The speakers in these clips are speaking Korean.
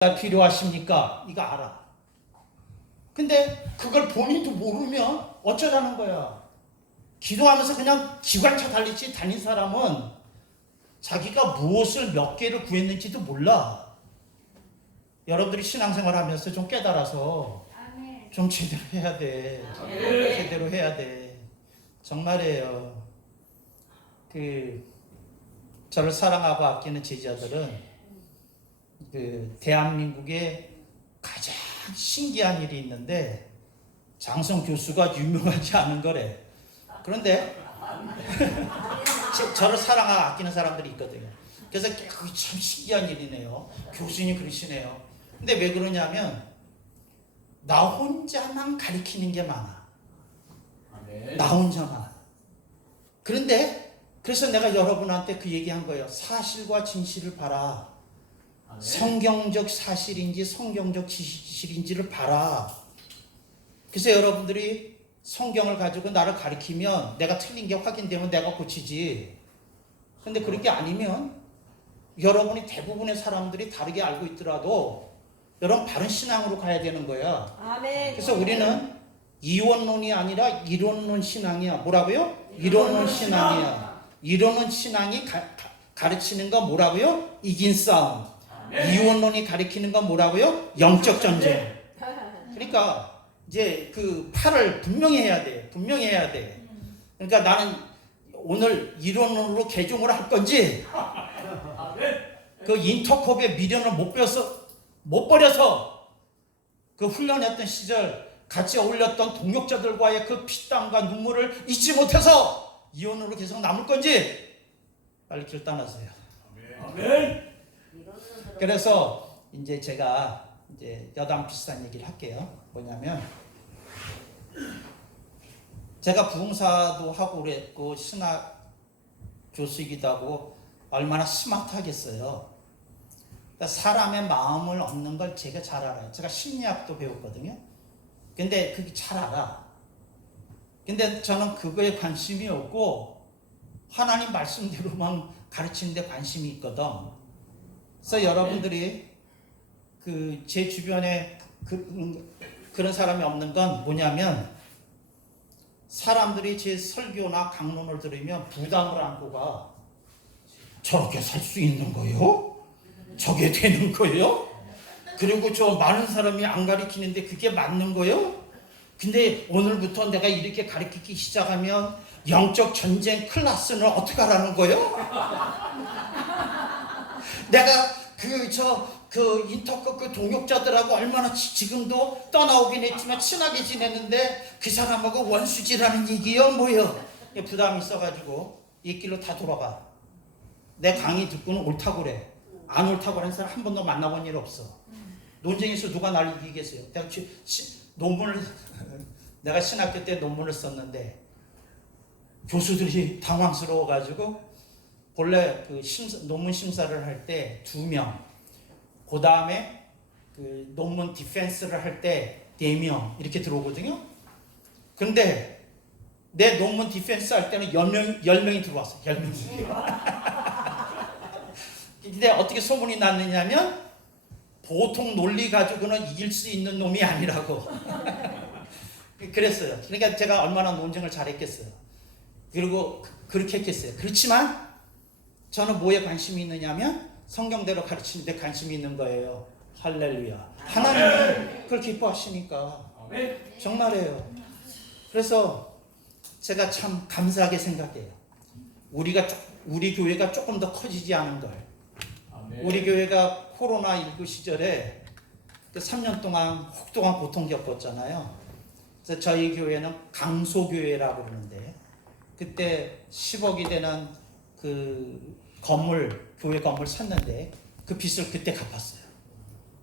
필요하십니까? 이거 알아. 근데 그걸 본인도 모르면 어쩌자는 거야. 기도하면서 그냥 기관차 달리지 다닌 사람은 자기가 무엇을 몇 개를 구했는지도 몰라. 여러분들이 신앙생활 하면서 좀 깨달아서 좀 제대로 해야 돼. 제대로 해야 돼. 정말이에요. 저를 사랑하고 아끼는 제자들은 대한민국에 가장 신기한 일이 있는데 장성 교수가 유명하지 않은 거래. 그런데 저를 사랑하고 아끼는 사람들이 있거든요. 그래서 그게 참 신기한 일이네요. 교수님 그러시네요. 근데 왜 그러냐면 나 혼자만 가리키는 게 많아. 나 혼자만. 그런데 그래서 내가 여러분한테 그 얘기한 거예요. 사실과 진실을 봐라. 성경적 사실인지 성경적 진실인지를 봐라. 그래서 여러분들이 성경을 가지고 나를 가리키면 내가 틀린 게 확인되면 내가 고치지. 근데 그렇게 아니면 여러분이 대부분의 사람들이 다르게 알고 있더라도 여러분 바른 신앙으로 가야 되는 거야. 아멘. 그래서 우리는 이원론이 아니라 이론론 신앙이야. 뭐라고요? 이론론 신앙이야. 이론론 신앙이 가르치는 건 뭐라고요? 이긴 싸움. 이원론이 가리키는 건 뭐라고요? 영적 전쟁. 그러니까 이제 그 팔을 분명히 해야 돼. 분명히 해야 돼. 그러니까 나는 오늘 이론론으로 개종을 할 건지 그 인터컵에 미련을 못 버려서 그 훈련했던 시절 같이 어울렸던 동역자들과의 그 피땀과 눈물을 잊지 못해서 이원으로 계속 남을 건지 빨리 결단하세요. 아멘. 그래서 이제 제가 이제 여담 비슷한 얘기를 할게요. 뭐냐면 제가 부흥사도 하고 그랬고 신학 교수이기도 하고 얼마나 스마트하겠어요. 그러니까 사람의 마음을 얻는 걸 제가 잘 알아요. 제가 심리학도 배웠거든요. 근데 그게 잘 알아. 근데 저는 그거에 관심이 없고 하나님 말씀대로만 가르치는 데 관심이 있거든. 그래서 여러분들이 제 주변에 그런 사람이 없는 건 뭐냐면 사람들이 제 설교나 강론을 들으면 부담을 안고 가. 저렇게 살 수 있는 거요? 저게 되는 거요? 그리고 저 많은 사람이 안 가르치는데 그게 맞는 거요? 근데 오늘부터 내가 이렇게 가르치기 시작하면 영적 전쟁 클래스는 어떻게 하라는 거요? 내가 인터컵 그 동역자들하고 얼마나 지금도 떠나오긴 했지만 친하게 지냈는데 그 사람하고 원수지라는 얘기요 뭐요? 부담이 있어가지고 이 길로 다 돌아가. 내 강의 듣고는 옳다고 그래. 안 옳다고 하는 사람 한 번도 만나본 일 없어. 논쟁에서 누가 날 이기겠어요? 내가 신학교 때 논문을 썼는데 교수들이 당황스러워가지고 본래 논문 심사를 할 때 2명, 그 다음에 논문 디펜스를 할 때 4명 이렇게 들어오거든요. 근데 내 논문 디펜스 할 때는 10명이 들어왔어. 10명이. 근데 어떻게 소문이 났느냐면 보통 논리 가지고는 이길 수 있는 놈이 아니라고. 그랬어요. 그러니까 제가 얼마나 논쟁을 잘했겠어요. 그리고 그렇게 했겠어요. 그렇지만 저는 뭐에 관심이 있느냐면 성경대로 가르치는 데 관심이 있는 거예요. 할렐루야. 하나님이 그걸 기뻐하시니까. 정말이에요. 그래서 제가 참 감사하게 생각해요. 우리 교회가 조금 더 커지지 않은 걸. 우리 교회가 코로나19 시절에 3년 동안 혹독한 고통 겪었잖아요. 그래서 저희 교회는 강소교회라고 그러는데 그때 10억이 되는 교회 건물 샀는데 그 빚을 그때 갚았어요.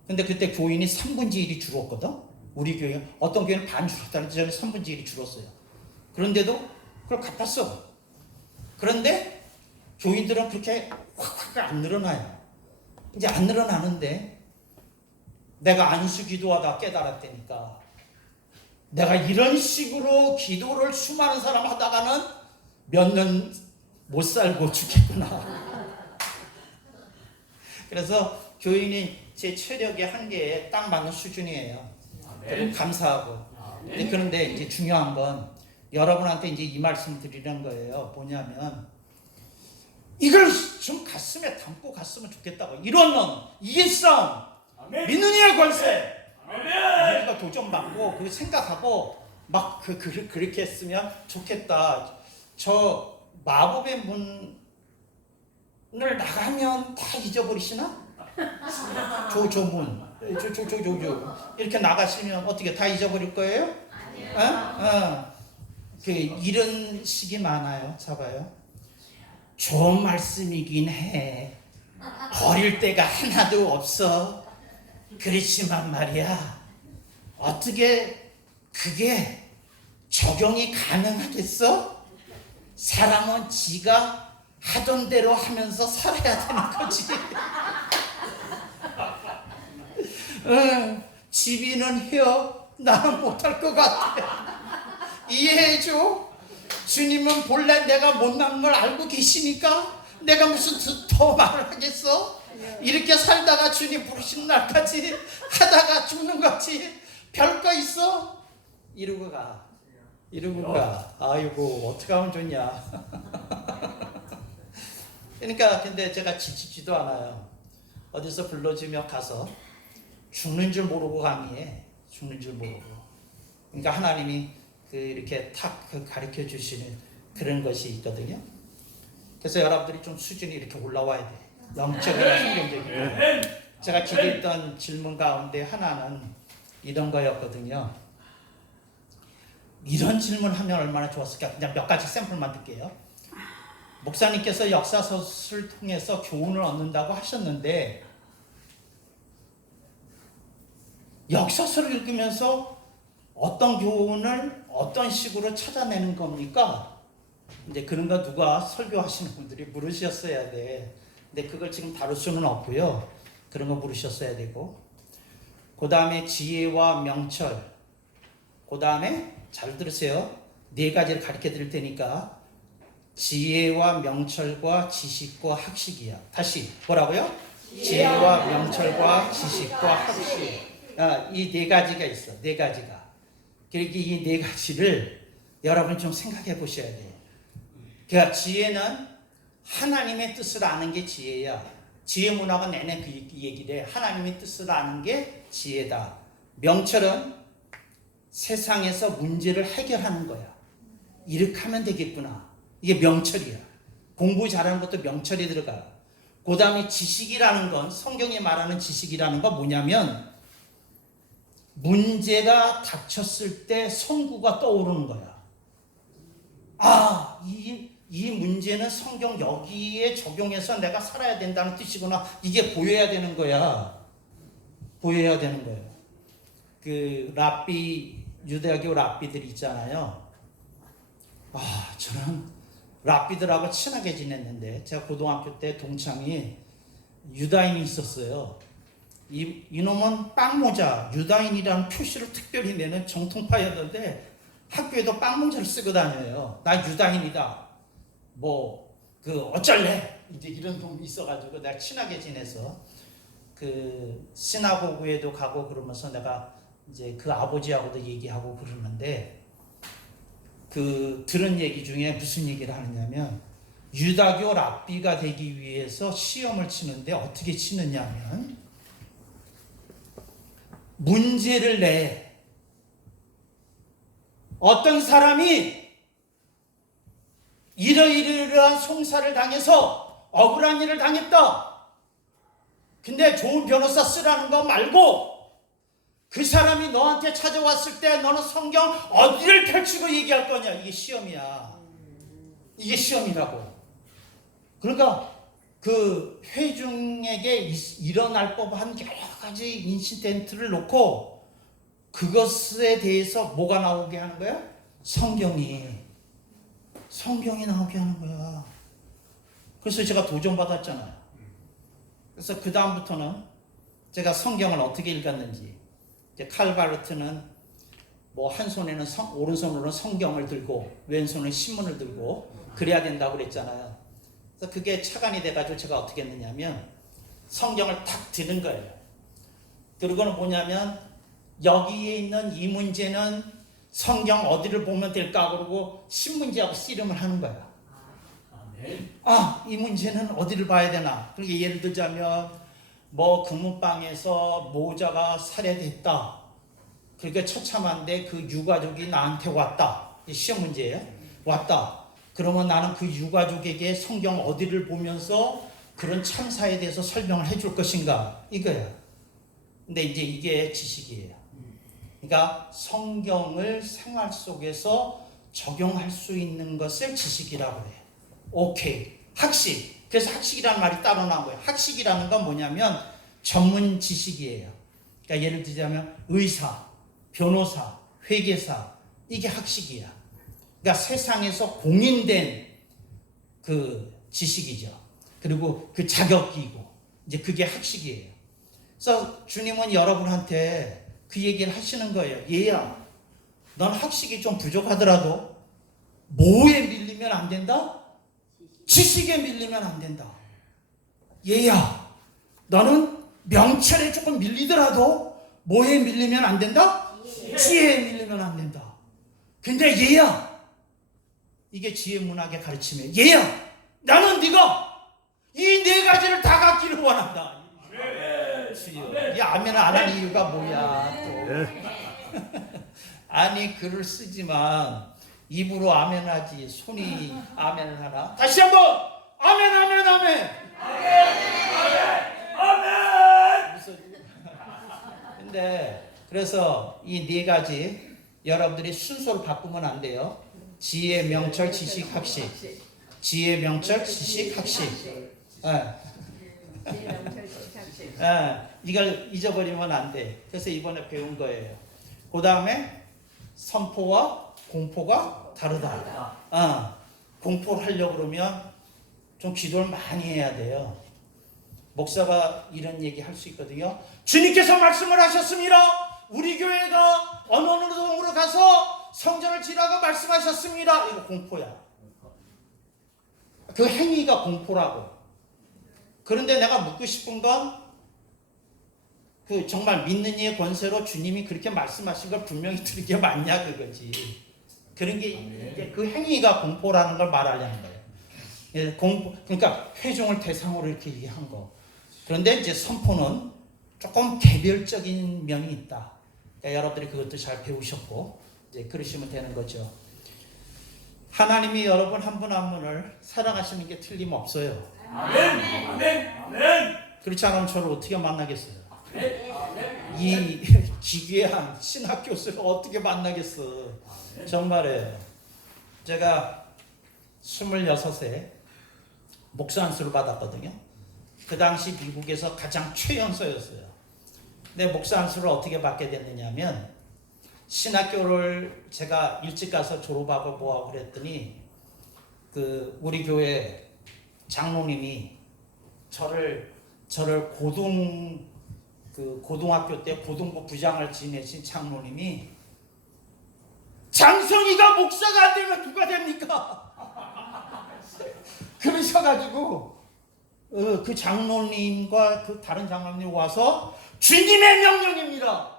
근데 그때 교인이 3분의 1이 줄었거든. 우리 교회 어떤 교회는 반 줄었다는데 저는 3분의 1이 줄었어요. 그런데도 그걸 갚았어. 그런데 교인들은 그렇게 확 안 늘어나요. 이제 안 늘어나는데 내가 안수 기도하다 깨달았다니까. 내가 이런 식으로 기도를 수많은 사람 하다가는 몇 년 못 살고 죽겠구나. 그래서 교인이 제 체력의 한계에 딱 맞는 수준이에요. 그리고 감사하고. 그런데 이제 중요한 건 여러분한테 이제 이 말씀 드리는 거예요. 뭐냐면 이걸 좀 가슴에 담고 갔으면 좋겠다고. 이런 놈, 이게 싸움, 믿느냐 권세. 우리가 도전받고 그 생각하고 막 그렇게 했으면 좋겠다. 저 마법의 문을 나가면 다 잊어버리시나? 저 문, 이렇게 나가시면 어떻게 다 잊어버릴 거예요? 아니요. 이런 식이 많아요. 잡아요. 좋은 말씀이긴 해. 버릴 데가 하나도 없어. 그렇지만 말이야, 어떻게 그게 적용이 가능하겠어? 사람은 지가 하던 대로 하면서 살아야 되는 거지. 지비는 해요. 나는 못할 것 같아. 이해해줘. 주님은 본래 내가 못난 걸 알고 계시니까 내가 무슨 더 말을 하겠어? 이렇게 살다가 주님 부르시는 날까지 하다가 죽는 거지 별거 있어? 이러고 가. 아이고 어떻게 하면 좋냐. 그러니까 근데 제가 지치지도 않아요. 어디서 불러주며 가서 죽는 줄 모르고 강의해. 죽는 줄 모르고. 그러니까 하나님이 이렇게 탁 가르쳐 주시는 그런 것이 있거든요. 그래서 여러분들이 좀 수준이 이렇게 올라와야 돼. 영적이나 성경적이나. 제가 기대했던 질문 가운데 하나는 이런 거였거든요. 이런 질문하면 얼마나 좋았을까. 그냥 몇 가지 샘플만 드릴게요. 목사님께서 역사서를 통해서 교훈을 얻는다고 하셨는데 역사서를 읽으면서 어떤 교훈을 어떤 식으로 찾아내는 겁니까? 이제 그런 거 누가 설교하시는 분들이 물으셨어야 돼. 근데 그걸 지금 다룰 수는 없고요. 그런 거 물으셨어야 되고, 그 다음에 지혜와 명철, 그 다음에 잘 들으세요. 4가지를 가르쳐 드릴 테니까 지혜와 명철과 지식과 학식이야. 다시 뭐라고요? 지혜와 명철과 지식과 학식. 이 4가지가 있어. 4가지가. 그러니까 이 4가지를 여러분 좀 생각해 보셔야 돼요. 그러니까 지혜는 하나님의 뜻을 아는 게 지혜야. 지혜 문화가 내내 그 얘기래. 하나님의 뜻을 아는 게 지혜다. 명철은 세상에서 문제를 해결하는 거야. 이렇게 하면 되겠구나. 이게 명철이야. 공부 잘하는 것도 명철이 들어가. 그 다음에 지식이라는 건, 성경이 말하는 지식이라는 건 뭐냐면 문제가 닥쳤을 때 선구가 떠오르는 거야. 이 문제는 성경 여기에 적용해서 내가 살아야 된다는 뜻이구나. 이게 보여야 되는 거야. 보여야 되는 거예요. 유대교 랍비들 있잖아요. 저는 랍비들하고 친하게 지냈는데, 제가 고등학교 때 동창이 유다인이 있었어요. 이놈은 빵모자, 유다인이라는 표시를 특별히 내는 정통파였는데 학교에도 빵모자를 쓰고 다녀요. 나 유다인이다. 어쩔래? 이제 이런 놈이 있어가지고 내가 친하게 지내서 시나고그에도 가고 그러면서 내가 이제 그 아버지하고도 얘기하고 그러는데 들은 얘기 중에 무슨 얘기를 하느냐면 유다교 랍비가 되기 위해서 시험을 치는데 어떻게 치느냐면 문제를 내. 어떤 사람이 이러이러한 송사를 당해서 억울한 일을 당했다. 근데 좋은 변호사 쓰라는 거 말고 그 사람이 너한테 찾아왔을 때 너는 성경 어디를 펼치고 얘기할 거냐. 이게 시험이야. 이게 시험이라고. 그러니까 그 회중에게 일어날 법한 여러 가지 인시덴트를 놓고 그것에 대해서 뭐가 나오게 하는 거야? 성경이 나오게 하는 거야. 그래서 제가 도전받았잖아요. 그래서 그 다음부터는 제가 성경을 어떻게 읽었는지, 이제 칼바르트는 한 손에는 오른손으로는 성경을 들고 왼손은 신문을 들고 그래야 된다고 그랬잖아요. 그래서 그게 착안이 돼가지고 제가 어떻게 했느냐면 성경을 탁 드는 거예요. 그리고는 뭐냐면 여기에 있는 이 문제는 성경 어디를 보면 될까 그러고 신문지하고 씨름을 하는 거야. 이 문제는 어디를 봐야 되나. 그러니까 예를 들자면 뭐 금은방에서 모자가 살해됐다. 그러니까 처참한데 그 유가족이 나한테 왔다. 시험 문제예요. 왔다. 그러면 나는 그 유가족에게 성경 어디를 보면서 그런 참사에 대해서 설명을 해줄 것인가. 이거야. 근데 이제 이게 지식이에요. 그러니까 성경을 생활 속에서 적용할 수 있는 것을 지식이라고 해요. 오케이. 학식. 그래서 학식이라는 말이 따로 나온 거예요. 학식이라는 건 뭐냐면 전문 지식이에요. 그러니까 예를 들자면 의사, 변호사, 회계사, 이게 학식이야. 그러니까 세상에서 공인된 그 지식이죠. 그리고 그 자격이고 이제 그게 학식이에요. 그래서 주님은 여러분한테 그 얘기를 하시는 거예요. 얘야, 넌 학식이 좀 부족하더라도 뭐에 밀리면 안 된다? 지식에 밀리면 안 된다. 얘야, 너는 명철에 조금 밀리더라도 뭐에 밀리면 안 된다? 지혜에 밀리면 안 된다. 근데 얘야, 이게 지혜 문학의 가르침이에요. 얘야, 나는 네가 이 네 가지를 다 갖기를 원한다. 이 아멘을 안 하는 이유가 뭐야 또. 아니 글을 쓰지만 입으로 아멘하지 손이 아멘을 하나? 다시 한번 아멘 아멘 아멘 아멘. 근데 그래서 이 네 가지 여러분들이 순서를 바꾸면 안 돼요. 지혜, 명철, 지식, 학식. 지혜, 명철, 지식, 학식. 이걸 잊어버리면 안 돼. 그래서 이번에 배운 거예요. 그 다음에 선포와 공포가 다르다. 공포를 하려고 그러면 좀 기도를 많이 해야 돼요. 목사가 이런 얘기 할 수 있거든요. 주님께서 말씀을 하셨습니다. 우리 교회가 어느 동으로 가서 성전을 지라고 말씀하셨습니다. 이거 공포야. 그 행위가 공포라고. 그런데 내가 묻고 싶은 건 그 정말 믿는 이의 권세로 주님이 그렇게 말씀하신 걸 분명히 들은 게 맞냐 그거지. 그런 게 그 행위가 공포라는 걸 말하려는 거예요. 공포, 그러니까 회중을 대상으로 이렇게 얘기한 거. 그런데 이제 선포는 조금 개별적인 면이 있다. 그러니까 여러분들이 그것도 잘 배우셨고 이제 그러시면 되는 거죠. 하나님이 여러분 한 분 한 분을 사랑하시는 게 틀림없어요. 아멘. 아멘. 아멘. 그렇지 않으면 저를 어떻게 만나겠어요? 이 기괴한 신학 교수를 어떻게 만나겠어? 정말이에요. 제가 26세 목사 안수를 받았거든요. 그 당시 미국에서 가장 최연소였어요. 근데 목사 안수를 어떻게 받게 됐느냐면 신학교를 제가 일찍 가서 졸업하고 뭐하고 그랬더니 그 우리 교회 장로님이 저를 고등학교 때 고등부 부장을 지내신 장로님이 장성이가 목사가 안 되면 누가 됩니까? 그러셔가지고 그 장로님과 그 다른 장로님이 와서 주님의 명령입니다.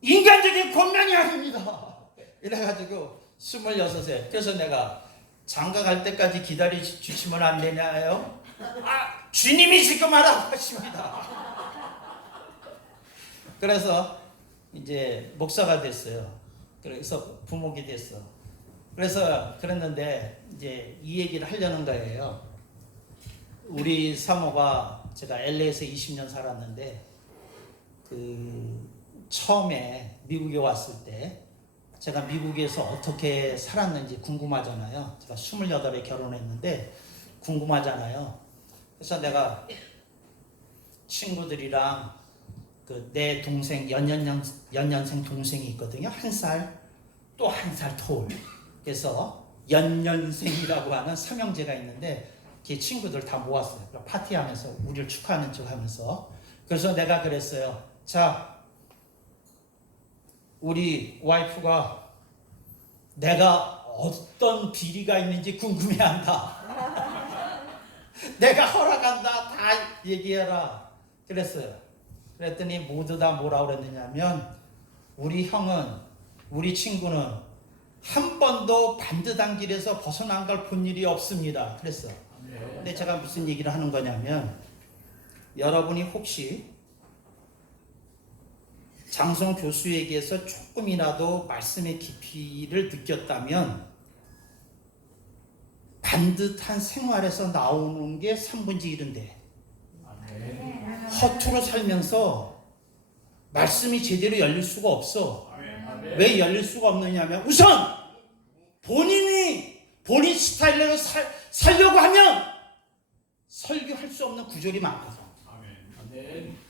인간적인 권면이 아닙니다. 이래가지고 26세. 그래서 내가 장가 갈 때까지 기다려 주시면 안 되냐요? 주님이 지금 하라고 하십니다. 그래서 이제 목사가 됐어요. 그래서 부목이 됐어. 그래서 그랬는데 이제 이 얘기를 하려는 거예요. 우리 사모가 제가 LA에서 20년 살았는데 그 처음에 미국에 왔을 때 제가 미국에서 어떻게 살았는지 궁금하잖아요. 제가 28에 결혼했는데 궁금하잖아요. 그래서 내가 친구들이랑 그 내 동생 연년생 동생이 있거든요. 한 살 또 한 살 터울. 그래서 연년생이라고 하는 삼형제가 있는데 그 친구들 다 모았어요. 파티하면서 우리를 축하하는 척 하면서. 그래서 내가 그랬어요. 자, 우리 와이프가 내가 어떤 비리가 있는지 궁금해한다. 내가 허락한다. 다 얘기해라. 그랬어요. 그랬더니 모두 다 뭐라고 그랬느냐면 우리 형은, 우리 친구는 한 번도 반듯한 길에서 벗어난 걸 본 일이 없습니다. 그랬어. 근데 제가 무슨 얘기를 하는 거냐면 여러분이 혹시 장성 교수에게서 조금이라도 말씀의 깊이를 느꼈다면 반듯한 생활에서 나오는 게 3분의 1인데 허투루 살면서 말씀이 제대로 열릴 수가 없어. 왜 열릴 수가 없느냐면 우선 본인 스타일로 살려고 하면 설교할 수 없는 구절이 많거든.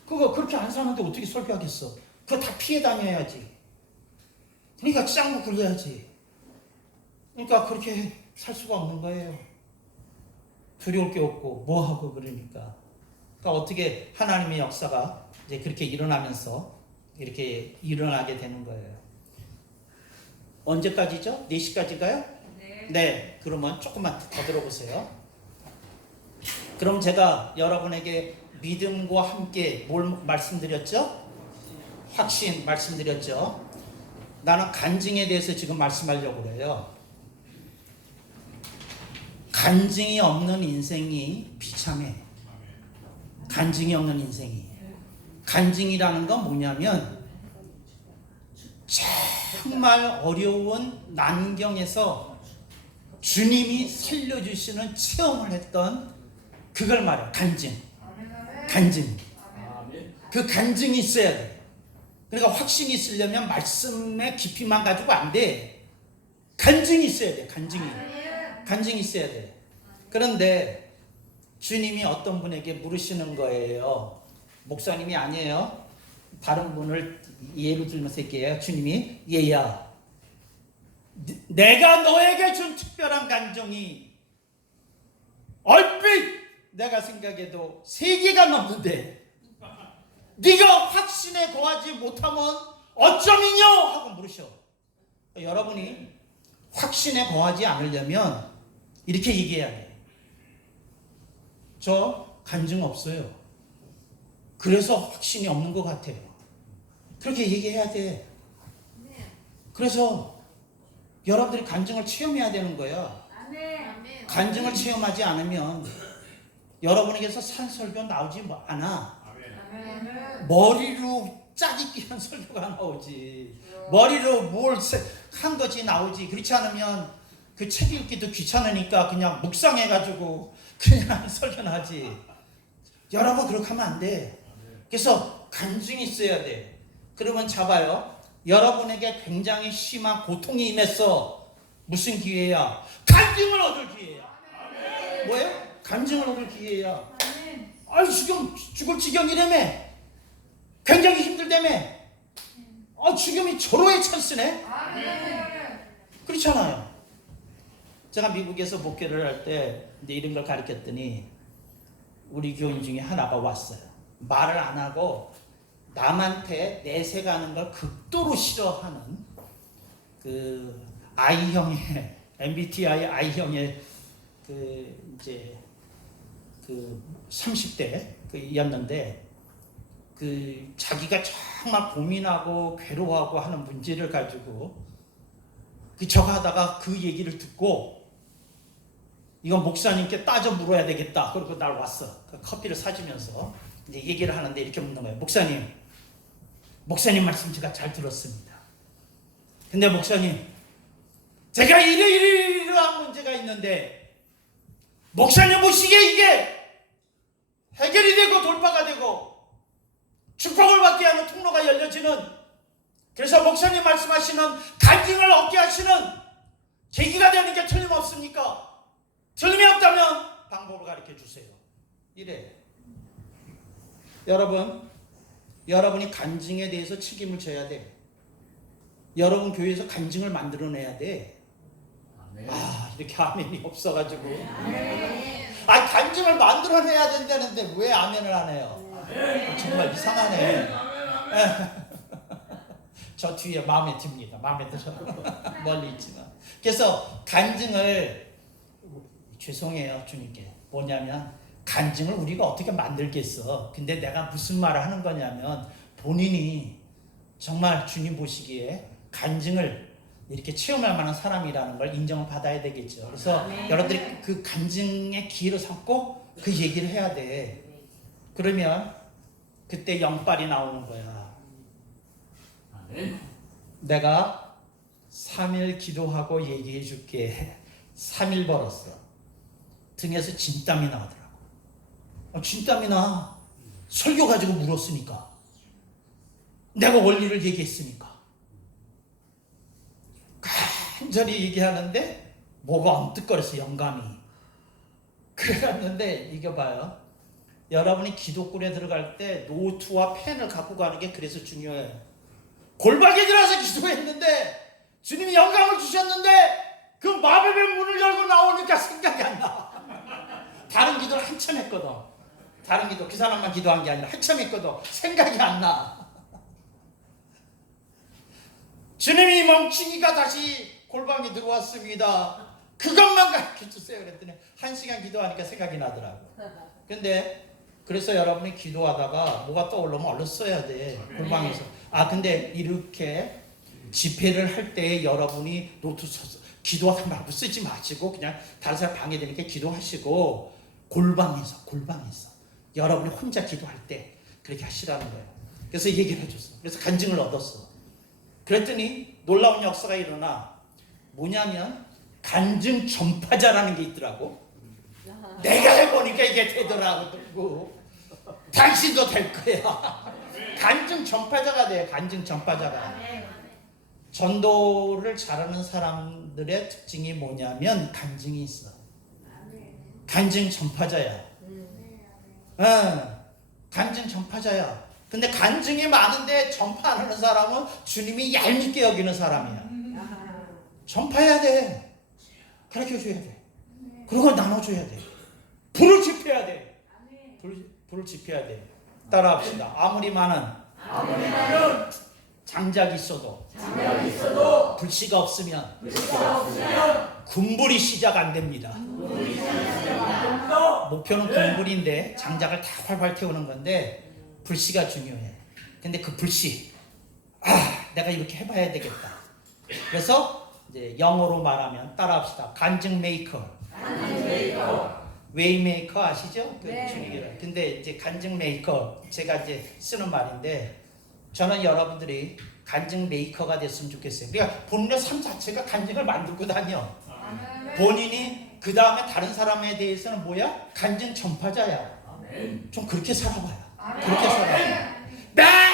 그거 그렇게 안 사는데 어떻게 설교하겠어? 그거 다 피해 다녀야지. 그러니까 짱구 굴려야지. 그러니까 그렇게 살 수가 없는 거예요. 두려울 게 없고 뭐하고 그러니까. 그러니까 어떻게 하나님의 역사가 이제 그렇게 일어나면서 이렇게 일어나게 되는 거예요. 언제까지죠? 4시까지가요? 네. 그러면 조금만 더 들어보세요. 그럼 제가 여러분에게 믿음과 함께 뭘 말씀드렸죠? 확신 말씀드렸죠? 나는 간증에 대해서 지금 말씀하려고 그래요. 간증이 없는 인생이 비참해. 간증이 없는 인생이. 간증이라는 건 뭐냐면 정말 어려운 난경에서 주님이 살려주시는 체험을 했던 그걸 말해요. 간증. 간증. 그 간증이 있어야 돼. 그러니까 확신이 있으려면 말씀의 깊이만 가지고 안 돼. 간증이 있어야 돼. 간증이 있어야 돼. 그런데 주님이 어떤 분에게 물으시는 거예요. 목사님이 아니에요. 다른 분을 예로 들면서 얘기해요. 주님이 얘야, 내가 너에게 준 특별한 간증이 얼핏 내가 생각해도 3개가 넘는데 네가 확신에 거하지 못하면 어쩌미뇨 하고 물으셔. 여러분이 확신에 거하지 않으려면 이렇게 얘기해야 돼. 저 간증 없어요. 그래서 확신이 없는 것 같아요. 그렇게 얘기해야 돼. 그래서 여러분들이 간증을 체험해야 되는 거야. 간증을 체험하지 않으면 여러분에게서 산 설교 나오지 않아. 머리로 짜깁기 한 설교가 나오지. 머리로 뭘 한 것이 나오지. 그렇지 않으면 그 책 읽기도 귀찮으니까 그냥 묵상해가지고 그냥 설교하지. 여러분 그렇게 하면 안 돼. 그래서 간증이 있어야 돼. 그러면 잡아요. 여러분에게 굉장히 심한 고통이 임했어. 무슨 기회야? 간증을 얻을 기회야. 뭐예요? 간증을 얻을 기회야. 아이 지금 죽을 지경이라며. 굉장히 힘들다며. 지금이 절호의 찬스네. 그렇잖아요. 제가 미국에서 목회를 할 때 이런 걸 가르쳤더니 우리 교인 중에 하나가 왔어요. 말을 안 하고 남한테 내세가는 걸 극도로 싫어하는 그 I형의 MBTI I형의 그 이제 그 30대 그였는데 그 자기가 정말 고민하고 괴로워하고 하는 문제를 가지고 그 저거 하다가 그 얘기를 듣고 이건 목사님께 따져 물어야 되겠다. 그리고 날 왔어. 그 커피를 사주면서 이제 얘기를 하는데 이렇게 묻는 거예요. 목사님 말씀 제가 잘 들었습니다. 근데 목사님, 제가 이러이러한 문제가 있는데 목사님 보시기에 이게 해결이 되고 돌파가 되고 축복을 받게 하는 통로가 열려지는, 그래서 목사님 말씀하시는 간증을 얻게 하시는 계기가 되는 게 틀림없습니까? 틀림이 없다면 방법을 가르쳐 주세요. 이래. 여러분이 간증에 대해서 책임을 져야 돼. 여러분 교회에서 간증을 만들어내야 돼. 이렇게 아멘이 없어가지고. 간증을 만들어내야 된다는데 왜 아멘을 안 해요? 정말 이상하네. 저 뒤에 마음에 듭니다. 마음에 들어. 멀리 있지만. 그래서 간증을, 죄송해요 주님께, 뭐냐면 간증을 우리가 어떻게 만들겠어. 근데 내가 무슨 말을 하는 거냐면 본인이 정말 주님 보시기에 간증을 이렇게 체험할 만한 사람이라는 걸 인정을 받아야 되겠죠. 그래서 여러분들이 그 간증의 기회로 삼고 그 얘기를 해야 돼. 그러면 그때 영빨이 나오는 거야. 아멘. 내가 3일 기도하고 얘기해 줄게. 3일 벌었어. 등에서 진땀이 나더라고. 진땀이 나. 설교 가지고 물었으니까. 내가 원리를 얘기했으니까. 간절히 얘기하는데 뭐가 엄뜩거렸어, 영감이. 그래갔는데 이거 봐요. 여러분이 기도굴에 들어갈 때 노트와 펜을 갖고 가는 게 그래서 중요해요. 골방에 들어가서 기도했는데 주님이 영감을 주셨는데 그 마법의 문을 열고 나오니까 생각이 안 나. 다른 기도를 한참 했거든. 다른 기도, 그 사람만 기도한 게 아니라 한참 했거든. 생각이 안 나. 주님이 멍충이가 다시 골방에 들어왔습니다. 그것만 가르쳐 주세요. 그랬더니 1시간 기도하니까 생각이 나더라고. 근데 그래서 여러분이 기도하다가 뭐가 떠오르면 얼른 써야 돼. 골방에서. 근데 이렇게 집회를 할 때 여러분이 노트 써서 기도하다 말고 쓰지 마시고 그냥 다른 사람 방해되니까 기도하시고 골방에서 여러분이 혼자 기도할 때 그렇게 하시라는 거예요. 그래서 얘기를 해줬어. 그래서 간증을 얻었어. 그랬더니 놀라운 역사가 일어나. 뭐냐면 간증 전파자라는 게 있더라고. 내가 해보니까 이게 되더라고. 당신도 될 거야. 간증 전파자가 돼. 간증 전파자가. 전도를 잘하는 사람들의 특징이 뭐냐면 간증이 있어. 간증 전파자야. 간증 전파자야. 근데 간증이 많은데 전파 안 하는 사람은 주님이 얄밉게 여기는 사람이야. 전파해야 돼. 가르쳐줘야 돼. 그리고 나눠줘야 돼. 불을 지펴야 돼. 불을 지펴야 돼. 따라합시다. 아무리 많은 장작이 있어도 불씨가 없으면 군불이 시작 안 됩니다. 목표는 군불인데 장작을 다 활활 태우는 건데 불씨가 중요해. 근데 그 불씨, 내가 이렇게 해봐야 되겠다. 그래서 이제 영어로 말하면 따라합시다. 간증 메이커. 웨이메이커 아시죠? 네. 근데 이제 간증 메이커 제가 이제 쓰는 말인데 저는 여러분들이 간증 메이커가 됐으면 좋겠어요. 그러니까 본인의 삶 자체가 간증을 만들고 다녀. 본인이 그 다음에 다른 사람에 대해서는 뭐야? 간증 전파자야. 좀 그렇게 살아봐요. 그렇게 살아봐요. 맨날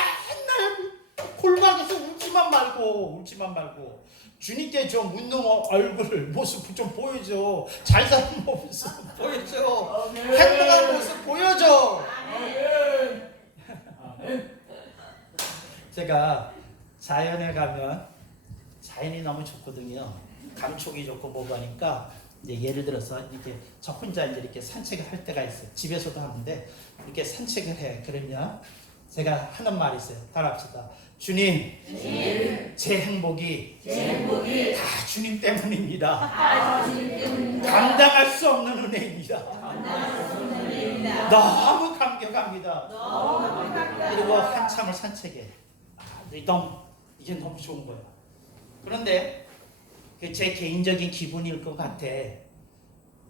골방에서 울지만 말고 주님께 좀 웃는 얼굴 모습 좀 보여줘. 잘 사는 모습 보여줘. 행복한 모습 보여줘. 제가 자연에 가면 자연이 너무 좋거든요. 감촉이 좋고 뭐고 하니까 이제 예를 들어서 이렇게 저 혼자 이렇게 산책을 할 때가 있어요. 집에서도 하는데 이렇게 산책을 해. 그러면 제가 하는 말이 있어요. 따라합시다. 주님, 제 행복이 다 주님 때문입니다. 감당할 수 없는 은혜입니다. 너무 감격합니다. 그리고 한참을 산책해. 이게 너무 좋은 거야. 그런데 제 개인적인 기분일 것 같아.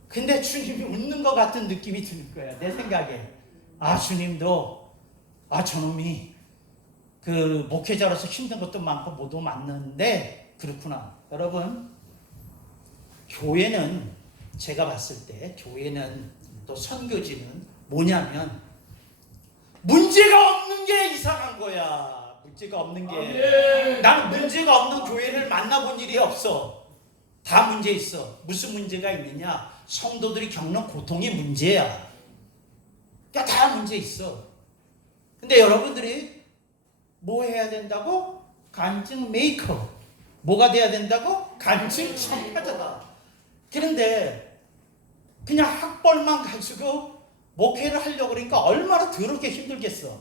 근데 주님이 웃는 것 같은 느낌이 드는 거야. 내 생각에. 주님도 저놈이 그 목회자로서 힘든 것도 많고 뭐도 많는데 그렇구나. 여러분, 교회는 제가 봤을 때 교회는 또 선교지는 뭐냐면 문제가 없는 게 이상한 거야. 문제가 없는 게. 나는 문제가 없는 교회를 만나본 일이 없어. 다 문제 있어. 무슨 문제가 있느냐? 성도들이 겪는 고통이 문제야. 그러니까 다 문제 있어. 근데 여러분들이 뭐 해야 된다고? 간증 메이커. 뭐가 돼야 된다고? 간증 전파자다. 그런데 그냥 학벌만 가지고 목회를 하려고 그러니까 얼마나 더럽게 힘들겠어.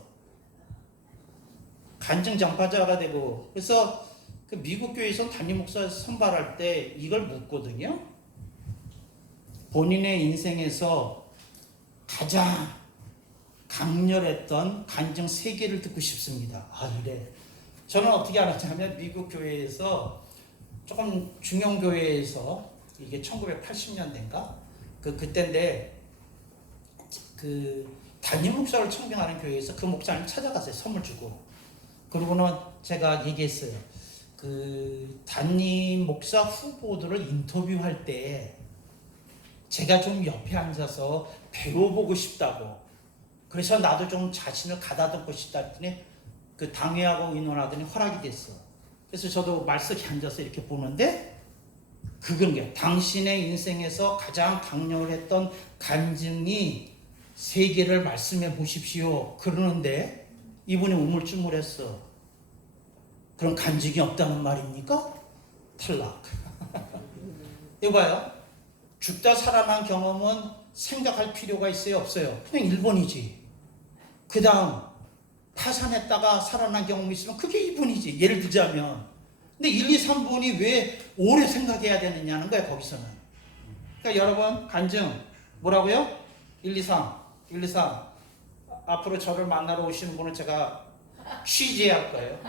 간증 전파자가 되고. 그래서 그 미국 교회에서 담임 목사 선발할 때 이걸 묻거든요. 본인의 인생에서 가장 강렬했던 간증 3개를 듣고 싶습니다. 이래. 저는 어떻게 알았냐면 미국 교회에서 조금 중형교회에서 이게 1980년대인가? 그때인데 그 담임 목사를 청빙하는 교회에서 그 목사님 찾아갔어요. 선물 주고. 그러고는 제가 얘기했어요. 그 담임 목사 후보들을 인터뷰할 때 제가 좀 옆에 앉아서 배워보고 싶다고. 그래서 나도 좀 자신을 가다듬고 싶다 했더니 그 당회하고 의논하더니 허락이 됐어. 그래서 저도 말석에 앉아서 이렇게 보는데 그건 게 당신의 인생에서 가장 강렬했던 간증이 3개를 말씀해 보십시오. 그러는데 이분이 우물쭈물했어. 그럼 간증이 없다는 말입니까? 탈락. 이거 봐요. 죽다 살아난 경험은 생각할 필요가 있어요? 없어요? 그냥 1번이지. 그 다음 파산했다가 살아난 경험이 있으면 그게 2번이지. 예를 들자면. 근데 1, 2, 3번이 왜 오래 생각해야 되느냐는 거야 거기서는. 그러니까 여러분 간증 뭐라고요? 1, 2, 3. 1, 2, 3. 앞으로 저를 만나러 오시는 분은 제가 취재할 거예요.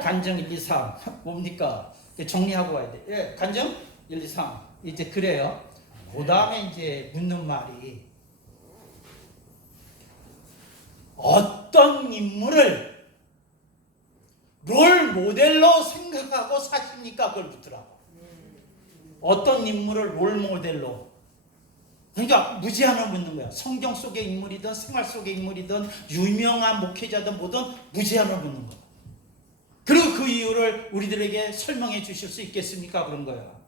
간증 1, 2, 3. 뭡니까? 정리하고 와야 돼. 예, 간증 1, 2, 3. 이제 그래요. 그 다음에 이제 묻는 말이 어떤 인물을 롤 모델로 생각하고 사십니까? 그걸 묻더라고. 어떤 인물을 롤 모델로. 그러니까 무제한을 묻는 거야. 성경 속의 인물이든 생활 속의 인물이든 유명한 목회자든 뭐든 무제한을 묻는 거야. 그리고 그 이유를 우리들에게 설명해 주실 수 있겠습니까? 그런 거야.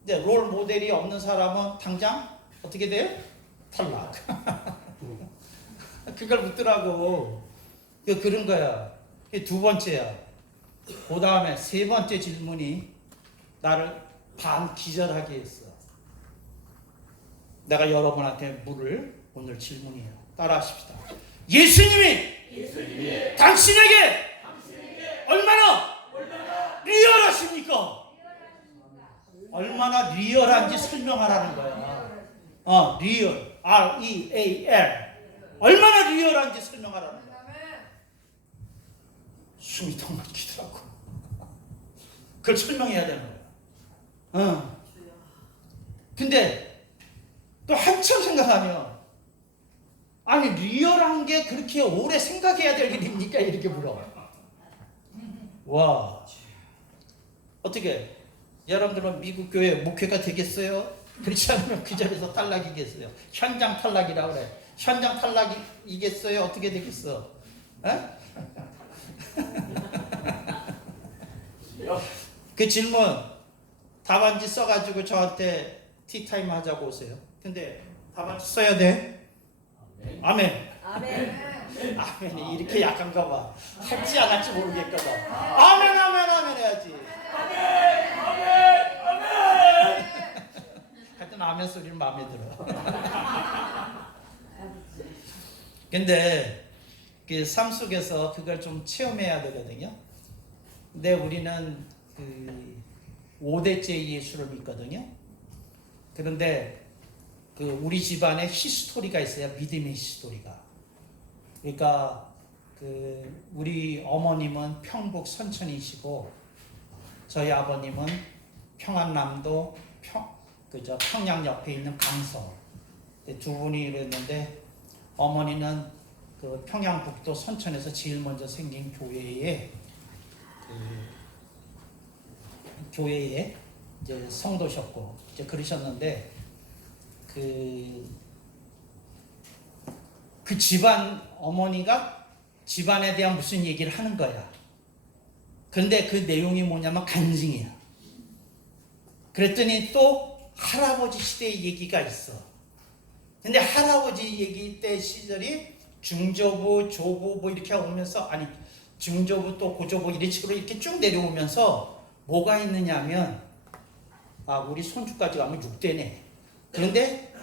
근데 롤 모델이 없는 사람은 당장 어떻게 돼요? 탈락. 그걸 묻더라고. 그런 거야. 그게 2번째야. 그 다음에 3번째 질문이 나를 반 기절하게 했어. 내가 여러분한테 물을 오늘 질문이에요. 따라하십시다. 예수님이 당신에게 얼마나 리얼하십니까? 얼마나 리얼한지 설명하라는 거야. 리얼. R-E-A-L. 얼마나 리얼한지 설명하라는 거야. 숨이 턱 막히더라고. 그걸 설명해야 되는 거야. 근데 또 한참 생각하면 아니 리얼한 게 그렇게 오래 생각해야 될 일입니까? 이렇게 물어. 와. 어떻게 여러분들은 미국 교회 목회가 되겠어요? 그렇지 않으면 그 자리에서 탈락이겠어요. 현장 탈락이라고 그래. 현장 탈락이겠어요? 어떻게 되겠어? 그 질문 답안지 써가지고 저한테 티타임 하자고 오세요. 근데 답안지 써야 돼? 아멘. 아멘. 아멘이 이렇게 약한가 봐. 할지 안 할지 모르겠거든. 아멘 아멘 아멘 해야지. 아멘 아멘 아멘. 하여튼 아멘 소리는 마음에 들어. 근데 그 삶 속에서 그걸 좀 체험해야 되거든요. 근데 우리는 그 5대째 예수를 믿거든요. 그런데 그 우리 집안에 히스토리가 있어요. 믿음의 히스토리가. 그러니까 그 우리 어머님은 평북 선천이시고 저희 아버님은 평안남도 평양 옆에 있는 강서. 두 분이 이랬는데 어머니는 그 평양북도 선천에서 제일 먼저 생긴 교회에 이제 성도셨고 이제 그러셨는데 그 집안 어머니가 집안에 대한 무슨 얘기를 하는 거야. 그런데 그 내용이 뭐냐면 간증이야. 그랬더니 또 할아버지 시대의 얘기가 있어. 근데 할아버지 얘기 때 시절이 중조부, 조부 뭐 이렇게 오면서 아니 중조부 또 고조부 이런 식으로 이렇게 쭉 내려오면서 뭐가 있느냐면 우리 손주까지 가면 6대네. 그런데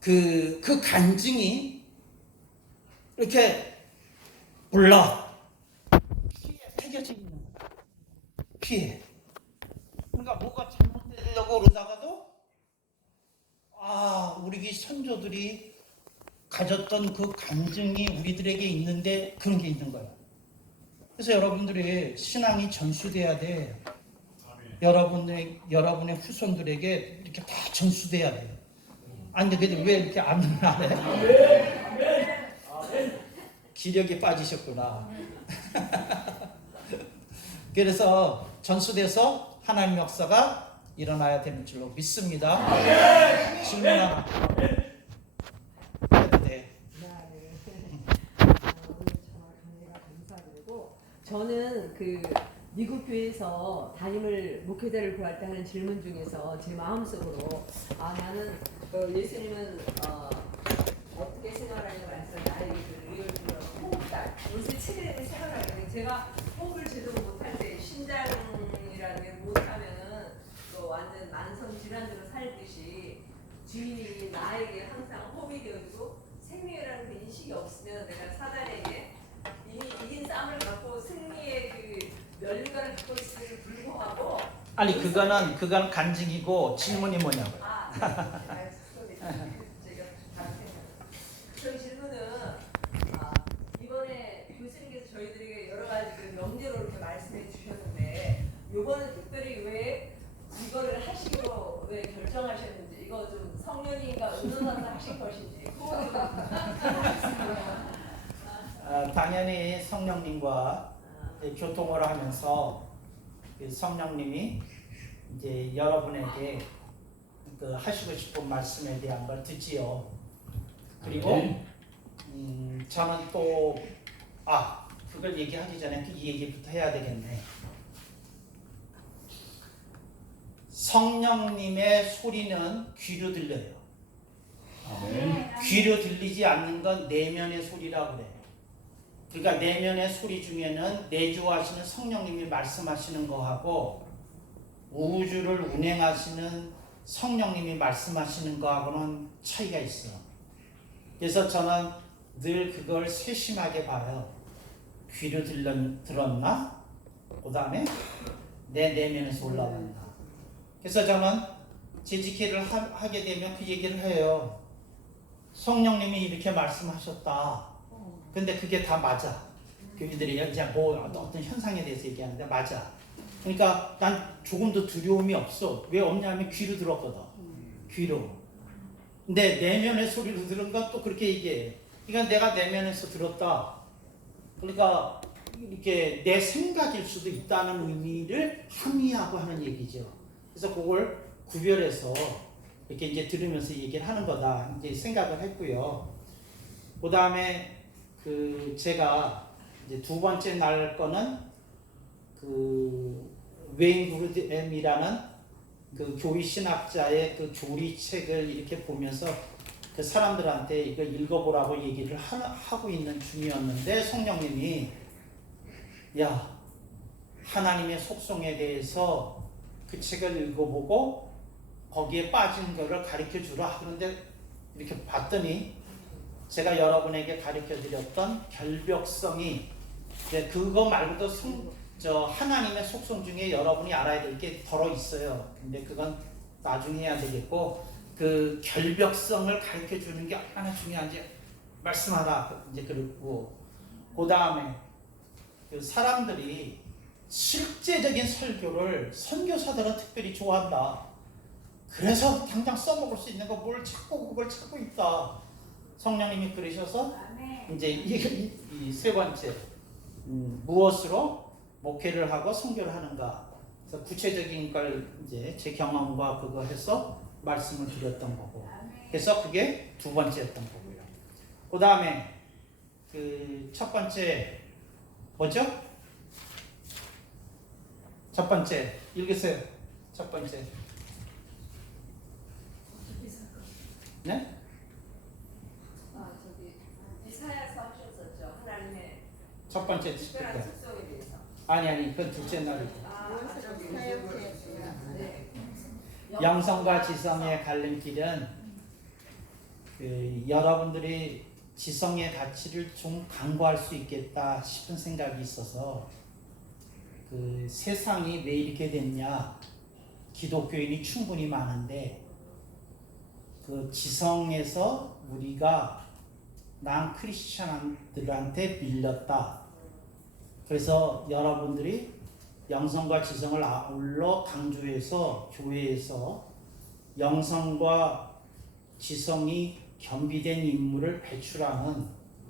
그 간증이 이렇게 불러 피해 새겨져 있는 거야. 피해. 그러니까 뭐가 잘못되려고 그러다가도 우리 선조들이 가졌던 그 간증이 우리들에게 있는데 그런 게 있는 거야. 그래서 여러분들의 신앙이 전수돼야 돼. 여러분의 후손들에게 이렇게 다 전수돼야 돼. 아니 근데 왜 이렇게 아멘을 안 해? 기력이 빠지셨구나. 그래서 전수돼서 하나님의 역사가 일어나야 되는 줄로 믿습니다. 질문 하나 해도 돼. 오늘 정말 강의가 감사드리고 저는 그 미국 교회에서 담임을 목회자를 구할 때 하는 질문 중에서 제 마음속으로 나는 예수님은 어떻게 생활하냐고 해서 나에게 그 의를 주는 호흡달 요새 최근에 생활하는데 제가 호흡을 제대로 못할 때 신장이라는 게 못하면은 또 완전 만성 질환으로 살듯이 주인이 나에게 항상 호흡이 되어주고 생명이라는 그 인식이 없으면 내가 사단에게 이미 이긴 싸움을 갖고 승리의 그 열림을 갖고 있음에도 불구하고 아니 그거는 간증이고 질문이 뭐냐고요. 제가 다른 생각. 그 질문은 이번에 교수님께서 저희들에게 여러 가지 그 명제로 이렇게 말씀해 주셨는데 이거는 특별히 왜 이거를 하시기로 왜 결정하셨는지 이거 좀 성령님과 의논하면서 하신 것인지 당연히 성령님과 교통을 하면서 성령님이 이제 여러분에게 그 하시고 싶은 말씀에 대한 걸 듣지요. 그리고 저는 또 그걸 얘기하기 전에 이 얘기부터 해야 되겠네. 성령님의 소리는 귀로 들려요. 귀로 들리지 않는 건 내면의 소리라고 그래요. 그러니까 내면의 소리 중에는 내주하시는 성령님이 말씀하시는 거하고 우주를 운행하시는 성령님이 말씀하시는 거하고는 차이가 있어. 그래서 저는 늘 그걸 세심하게 봐요. 귀로 들었나? 그 다음에 내 내면에서 올라왔나? 그래서 저는 재직회를 하게 되면 그 얘기를 해요. 성령님이 이렇게 말씀하셨다. 근데 그게 다 맞아. 교인들이 이제 뭐 어떤 현상에 대해서 얘기하는데 맞아. 그러니까 난 조금도 두려움이 없어. 왜 없냐면 귀로 들었거든. 귀로. 근데 내면의 소리로 들은 건 또 그렇게 얘기해. 그러니까 내가 내면에서 들었다. 그러니까 이렇게 내 생각일 수도 있다는 의미를 함의하고 하는 얘기죠. 그래서 그걸 구별해서 이렇게 이제 들으면서 얘기를 하는 거다. 이제 생각을 했고요. 그 다음에 제가 이제 두 번째 날 거는 웨인 그루뎀이라는 그 교회 신학자의 그 조리책을 이렇게 보면서 그 사람들한테 이거 읽어보라고 얘기를 하고 있는 중이었는데 성령님이 야 하나님의 속성에 대해서 그 책을 읽어보고 거기에 빠진 거를 가르쳐 주라. 그런데 이렇게 봤더니 제가 여러분에게 가르쳐 드렸던 결벽성이 그거 말고도 하나님의 속성 중에 여러분이 알아야 될 게 덜어 있어요. 근데 그건 나중에 해야 되겠고 그 결벽성을 가르쳐 주는 게 얼마나 중요한지 말씀하라. 이제 그랬고 그 다음에 그 사람들이 실제적인 설교를 선교사들은 특별히 좋아한다. 그래서 당장 써먹을 수 있는 거 뭘 찾고 그걸 찾고 있다. 성령님이 그러셔서 이제 이 세 번째 무엇으로 목회를 하고 선교를 하는가. 그래서 구체적인 걸 이제 제 경험과 그거 해서 말씀을 드렸던 거고. 그래서 그게 두 번째였던 거고요. 그 다음에 그 첫 번째 뭐죠? 첫 번째 읽으세요. 첫 번째. 네? 이사야서 하셨었죠. 하나님의 첫 번째 특별한 특성에 대해서. 아니 그건 둘째 날이고. 네. 영성과 지성의 갈림길은 여러분들이 지성의 가치를 좀 강구할 수 있겠다 싶은 생각이 있어서 세상이 왜 이렇게 됐냐. 기독교인이 충분히 많은데 그 지성에서 우리가 난 크리스찬들한테 밀렸다. 그래서 여러분들이 영성과 지성을 아울러 강조해서 교회에서 영성과 지성이 겸비된 인물을 배출하는